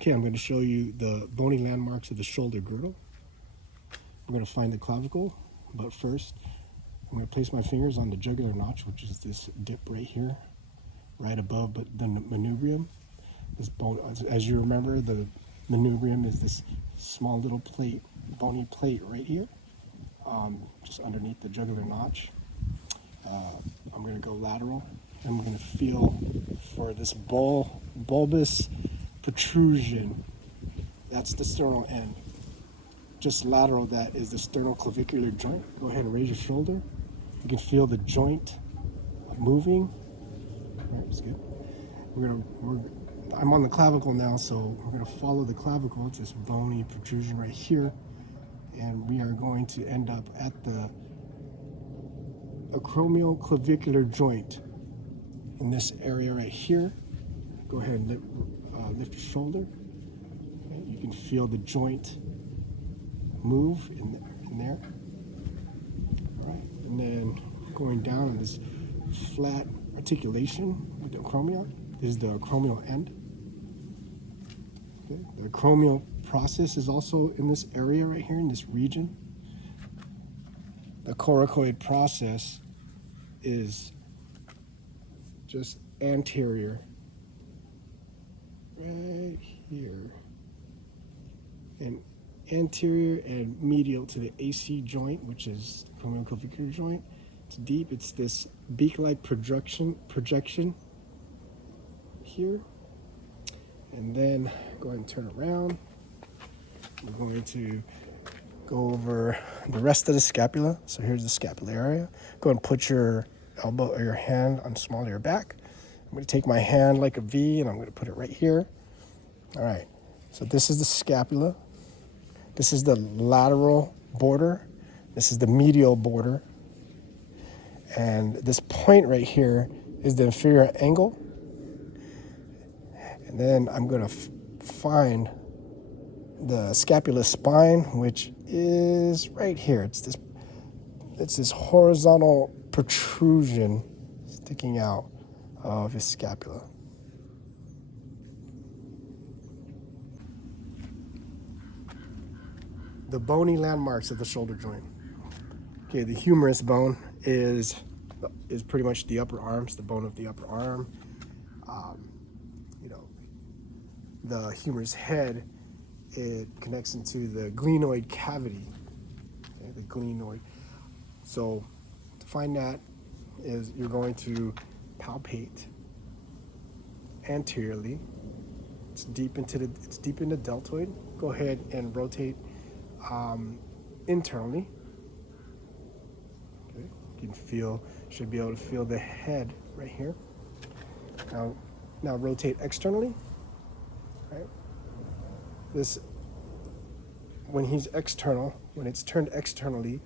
Okay, I'm going to show you the bony landmarks of the shoulder girdle. We're going to find the clavicle, but first I'm going to place my fingers on the jugular notch, which is this dip right here, right above the manubrium. This bone, as you remember, the manubrium is this small little plate, bony plate right here, just underneath the jugular notch. I'm going to go lateral, and we're going to feel for this bulbous protrusion. That's the sternal end. Just lateral, that is the sternoclavicular joint. Go ahead and raise your shoulder. You can feel the joint moving. All right, that's good. I'm on the clavicle now, so we're going to follow the clavicle. It's this bony protrusion right here, and we are going to end up at the acromioclavicular joint in this area right here. Go ahead and lift your shoulder. Okay, you can feel the joint move in there. All right, and then going down on this flat articulation with the acromion. This is the acromial end. Okay. The acromial process is also in this area right here, in this region. The coracoid process is just anterior, right here, and anterior and medial to the AC joint, which is the acromioclavicular joint. It's deep. It's this beak-like projection here. And then go ahead and turn around. We're going to go over the rest of the scapula. So here's the scapular area. Go ahead and put your elbow or your hand on the small of your back. I'm going to take my hand like a V, and I'm going to put it right here. All right. So this is the scapula. This is the lateral border. This is the medial border. And this point right here is the inferior angle. And then I'm going to find the scapular spine, which is right here. It's this horizontal protrusion sticking out of his scapula. The bony landmarks of the shoulder joint. Okay, the humerus bone is pretty much the upper arms, the bone of the upper arm. The humerus head, it connects into the glenoid cavity. Okay, the glenoid. So to find that is you're going to palpate anteriorly. It's deep in the deltoid. Go ahead and rotate internally. Okay, you can should be able to feel the head right here. Now rotate externally. Right. When it's turned externally,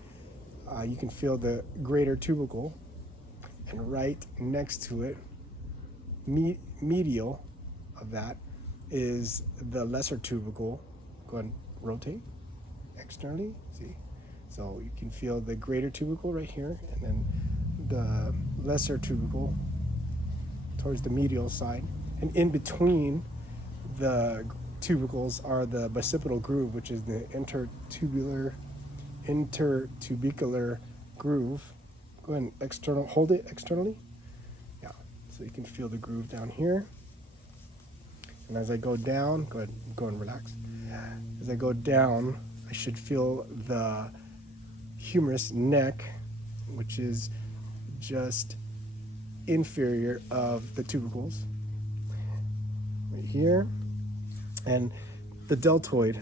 you can feel the greater tubercle, and right next to it, medial of that, is the lesser tubercle. Go ahead and rotate externally. See, so you can feel the greater tubercle right here, and then the lesser tubercle towards the medial side, and in between the tubercles are the bicipital groove, which is the intertubicular groove. Go ahead and hold it externally. Yeah, so you can feel the groove down here. And as I go down, go and relax. As I go down, I should feel the humerus neck, which is just inferior of the tubercles. Right here. And the deltoid,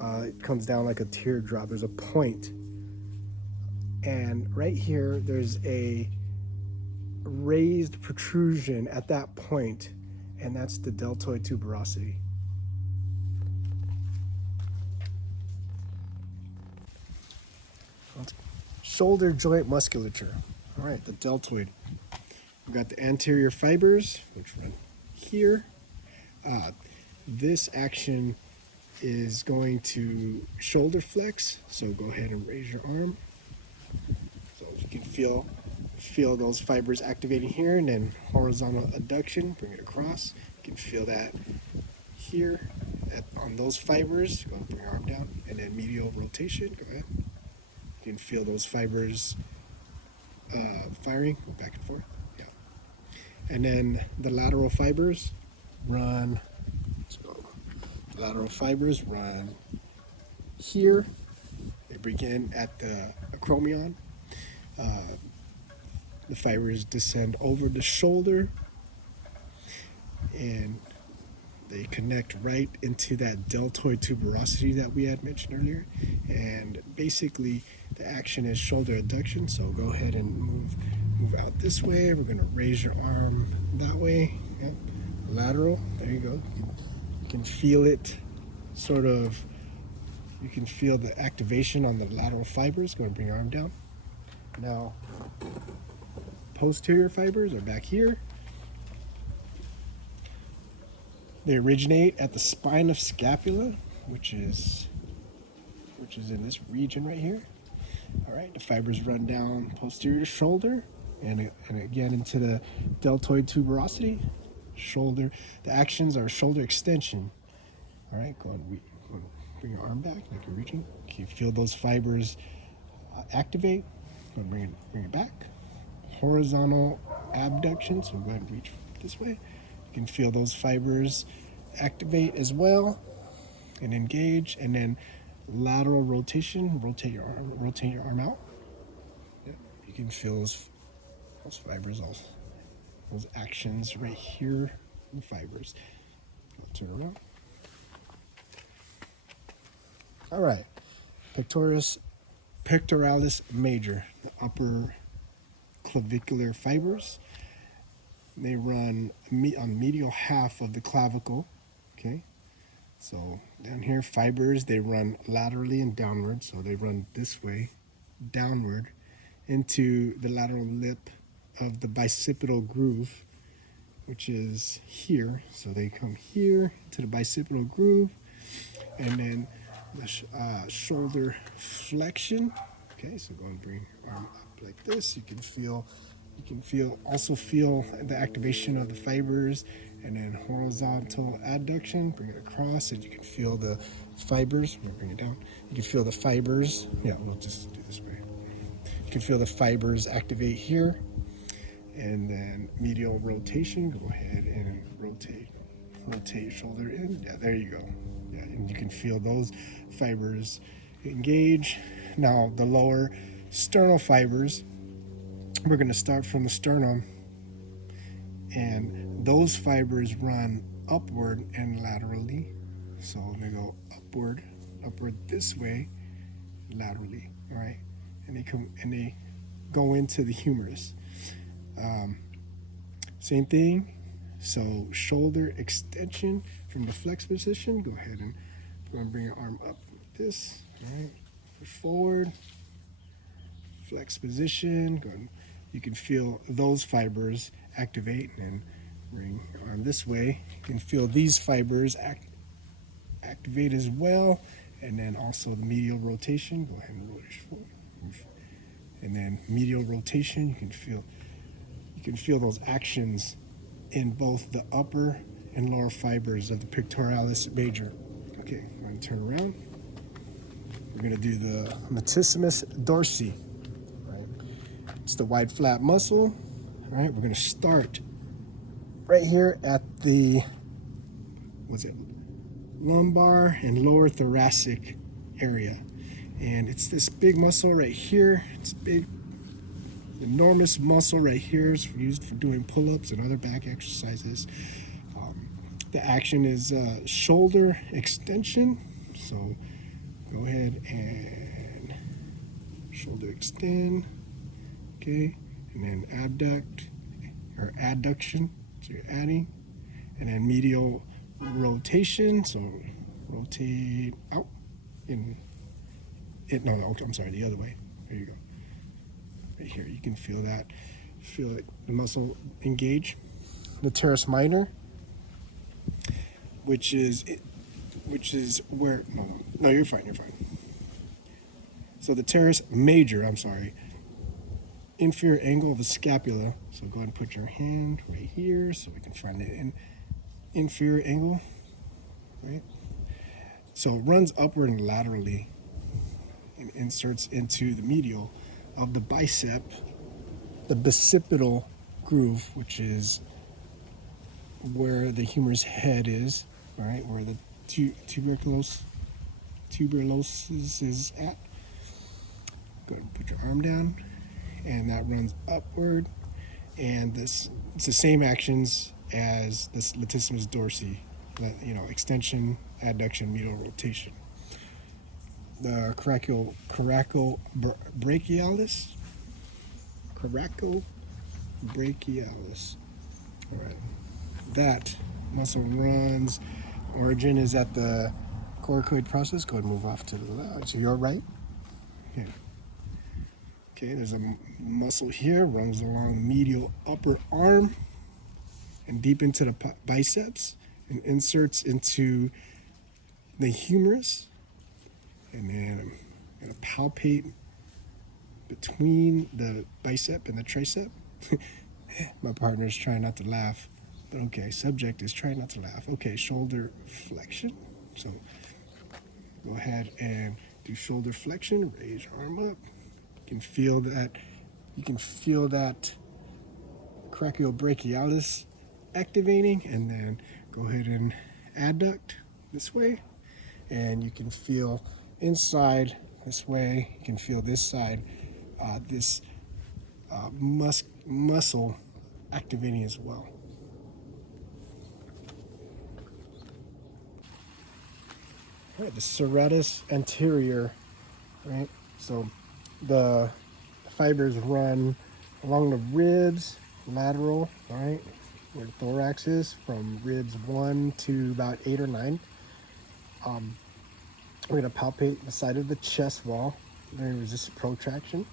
it comes down like a teardrop. There's a point. And right here, there's a raised protrusion at that point, and that's the deltoid tuberosity. Shoulder joint musculature. All right, the deltoid. We've got the anterior fibers, which run here. This action is going to shoulder flex, so go ahead and raise your arm. So you can feel those fibers activating here, and then horizontal adduction, bring it across. You can feel that here on those fibers. Go and bring your arm down, and then medial rotation. Go ahead. You can feel those fibers firing. Go back and forth. Yeah. And then the lateral fibers run. Let's go. Lateral fibers run here. They begin at the acromion. The fibers descend over the shoulder, and they connect right into that deltoid tuberosity that we had mentioned earlier. And basically, the action is shoulder adduction. So go ahead and move out this way. We're going to raise your arm that way. Yep. Lateral. There you go. You can feel it sort of. You can feel the activation on the lateral fibers. Go and bring your arm down. Now, posterior fibers are back here. They originate at the spine of scapula, which is in this region right here. All right, the fibers run down posterior to shoulder, and again into the deltoid tuberosity. Shoulder. The actions are shoulder extension. All right, go and bring your arm back like you're reaching. Can you feel those fibers activate? Go and bring it back. Horizontal abduction. So go ahead and reach this way. You can feel those fibers activate as well and engage. And then lateral rotation. Rotate your arm out. Yep. You can feel those fibers, those actions right here. The fibers. I'll turn around. All right, pectoralis major, the upper clavicular fibers. They run on medial half of the clavicle. Okay, so down here, fibers, they run laterally and downward. So they run this way, downward, into the lateral lip of the bicipital groove, which is here. So they come here to the bicipital groove, and then the shoulder flexion. Okay, so go and bring your arm up like this. You can also feel the activation of the fibers, and then horizontal adduction. Bring it across, and you can feel the fibers. I'm gonna bring it down. You can feel the fibers. Yeah, we'll just do this way. You can feel the fibers activate here, and then medial rotation. Go ahead and rotate shoulder in. Yeah, there you go. Yeah, and you can feel those fibers engage. Now the lower sternal fibers, we're going to start from the sternum, and those fibers run upward and laterally. So they go upward this way, laterally. All right, and they go into the humerus. Same thing. So shoulder extension from the flex position. Go ahead and bring your arm up like this. All right. Push forward. Flex position. Go ahead. You can feel those fibers activate, and bring your arm this way. You can feel these fibers activate as well, and then also the medial rotation. Go ahead and rotate forward. And then medial rotation. You can feel those actions in both the upper and lower fibers of the pectoralis major. Okay, I'm going to turn around. We're going to do the latissimus dorsi. Right? It's the wide flat muscle. All right, we're going to start right here at the lumbar and lower thoracic area, and it's this big muscle right here. It's big. Enormous muscle right here is used for doing pull-ups and other back exercises. The action is shoulder extension. So go ahead and shoulder extend. Okay, and then adduction. So you're adding, and then medial rotation. So rotate out. I'm sorry, the other way. There you go. Right here, you can feel that. Feel it, the muscle engage. The teres minor, which is where no, you're fine. So the teres major, inferior angle of the scapula. So go ahead and put your hand right here, so we can find the inferior angle, right? So it runs upward and laterally and inserts into the medial of the bicep, the bicipital groove, which is where the humerus head is, all right, where the tuberculosis is at. Go ahead and put your arm down, and that runs upward. And it's the same actions as this latissimus dorsi, extension, adduction, medial rotation. The coracobrachialis. Coracobrachialis. All right. That muscle runs. Origin is at the coracoid process. Go ahead and move off to the left. So you're right. Here. Okay, there's a muscle here, runs along the medial upper arm and deep into the biceps and inserts into the humerus. And then I'm going to palpate between the bicep and the tricep. My partner's trying not to laugh, but okay, subject is trying not to laugh. Okay, shoulder flexion. So go ahead and do shoulder flexion, raise your arm up. You can feel that coracobrachialis activating, and then go ahead and adduct this way, and you can feel inside this way. You can feel this side, this muscle activating as well. All right, the serratus anterior, right? So the fibers run along the ribs, lateral, right, where the thorax is, from ribs 1 to about 8 or 9. We're going to palpate the side of the chest wall during resistant protraction.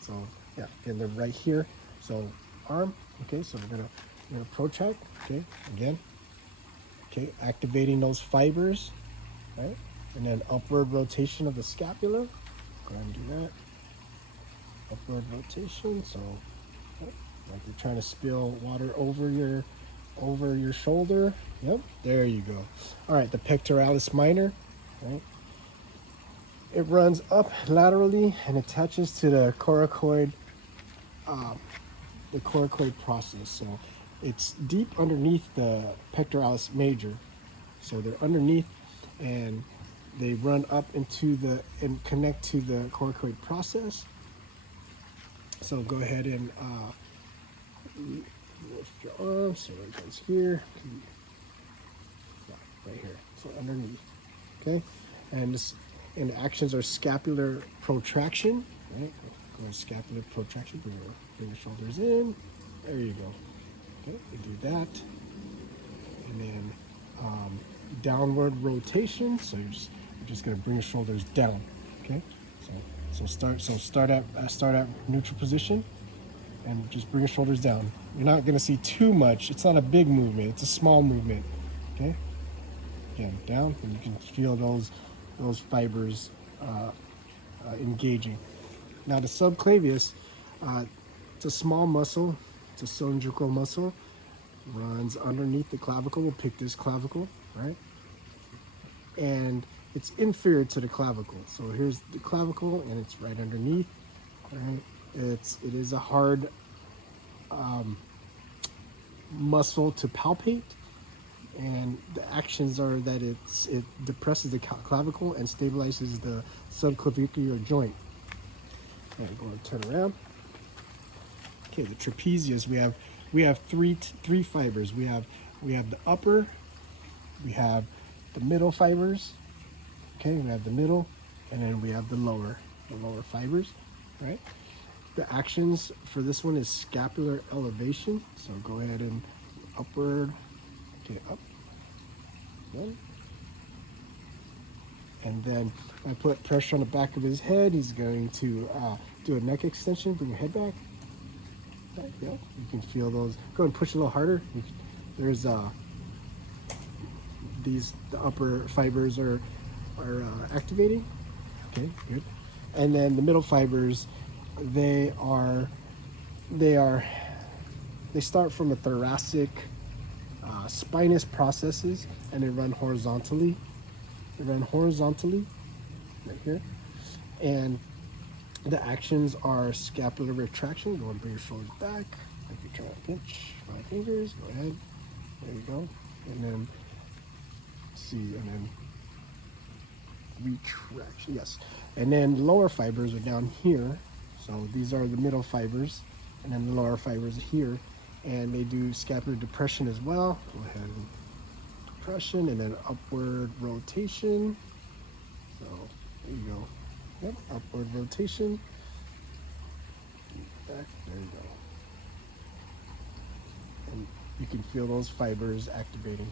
So, yeah, again, they're right here. So, arm, okay, so we're going to protract, okay, again. Okay, activating those fibers, right? And then upward rotation of the scapula. Go ahead and do that. Upward rotation, so like you're trying to spill water over your shoulder. Yep, there you go. All right, the pectoralis minor, right? It runs up laterally and attaches to the coracoid process. So it's deep underneath the pectoralis major. So they're underneath, and they run up and connect to the coracoid process. So go ahead and lift your arm, so it goes here, right here, so underneath, okay? And the actions are scapular protraction, right? Go ahead, scapular protraction, bring your shoulders in, there you go, okay? You do that, and then downward rotation, so you're just gonna bring your shoulders down, okay? So start at neutral position, and just bring your shoulders down. You're not going to see too much. It's not a big movement. It's a small movement. Okay. Again, down, and you can feel those fibers engaging. Now the subclavius, it's a small muscle. It's a cylindrical muscle. Runs underneath the clavicle. We'll pick this clavicle, right? And it's inferior to the clavicle. So here's the clavicle, and it's right underneath. Right? It is a hard muscle to palpate, and the actions are that it depresses the clavicle and stabilizes the subclavicular joint. All right, go and turn around. Okay, the trapezius. We have three fibers. We have the upper. We have the middle fibers. Okay, we have the middle, and then we have the lower fibers, right? The actions for this one is scapular elevation. So go ahead and upward, okay, up, one. And then I put pressure on the back of his head. He's going to do a neck extension. Bring your head back. Right, yeah, you can feel those. Go and push a little harder. There's the upper fibers are activating. Okay, good. And then the middle fibers, they start from the thoracic spinous processes, and they run horizontally. They run horizontally, right here. And the actions are scapular retraction. Go and bring your shoulders back. Like you're trying to pinch 5 fingers. Go ahead. There you go. And then, see, and then retraction. Yes. And then lower fibers are down here. So these are the middle fibers. And then the lower fibers here. And they do scapular depression as well. Go ahead and depression and then upward rotation. So there you go. Yep, upward rotation. Back, there you go. And you can feel those fibers activating.